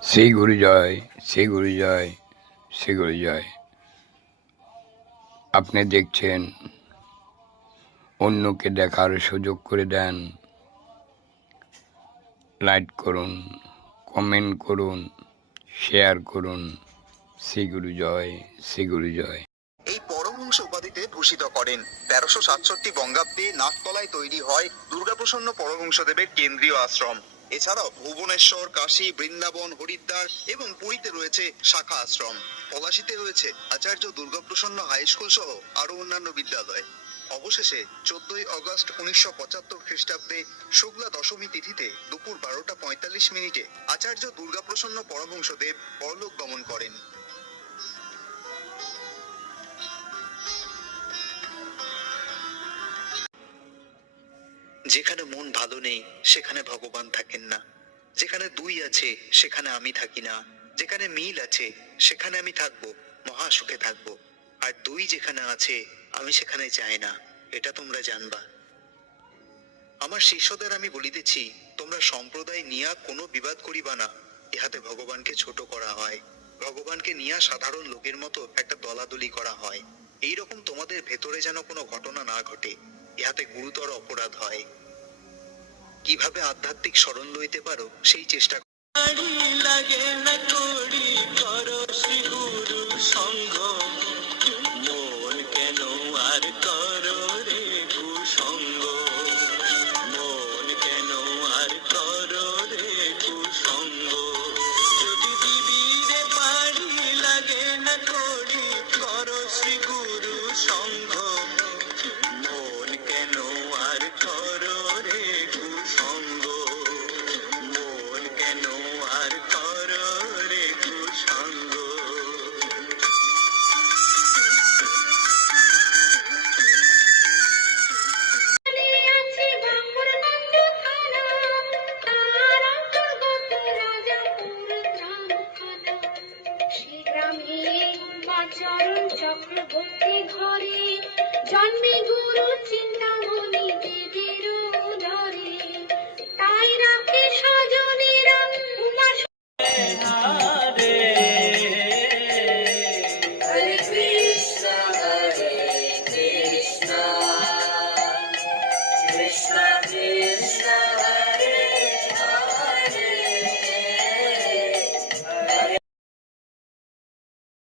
শ্রী গুরু জয়, শ্রী গুরু জয়, শ্রী গুরু জয়। আপনি দেখছেন, অন্যকে দেখার সুযোগ করে দেন। লাইক করুন, কমেন্ট করুন, শেয়ার করুন। শ্রী গুরু জয়, শ্রী গুরু জয়। এই পরমহংস উপাধিতে ভূষিত করেন। 1367 বঙ্গাব্দে নাকতলায় তৈরি হয় দুর্গাপ্রসন্ন পরমহংসদেবের কেন্দ্রীয় আশ্রম। এছাড়াও ভুবনেশ্বর, কাশী, বৃন্দাবন, হরিদ্বার এবং পুরীতে রয়েছে শাখা আশ্রম। পলাশীতে রয়েছে আচার্য দুর্গাপ্রসন্ন হাই স্কুল সহ আরো অন্যান্য বিদ্যালয়। অবশেষে 14ই আগস্ট 1975 খ্রিস্টাব্দে শুক্লা দশমী তিথিতে দুপুর 12:45 আচার্য দুর্গাপ্রসন্ন পরমহংসদেব পরলোক গমন করেন। যেখানে মন ভালো নেই সেখানে ভগবান থাকেন না। যেখানে দুই আছে সেখানে আমি থাকি না। যেখানে মিল আছে সেখানে আমি থাকবো, মহাসুখে থাকবো। আর দুই যেখানে আছে আমি সেখানে যাই না, এটা তোমরা জানবা। আমার শিষ্যদের আমি বলিতেছি, তোমরা সম্প্রদায় নিয়া কোনো বিবাদ করিবা না। ইহাতে ভগবানকে ছোট করা হয়। ভগবানকে নিয়া সাধারণ লোকের মতো একটা দলাদলি করা হয়। এইরকম তোমাদের ভেতরে যেন কোনো ঘটনা না ঘটে, ইহাতে গুরুতর অপরাধ হয়। কিভাবে আধ্যাত্মিক শরণ লইতে পারো সেই চেষ্টা লাগে না করি, করো শ্রী গুরু সঙ্গ।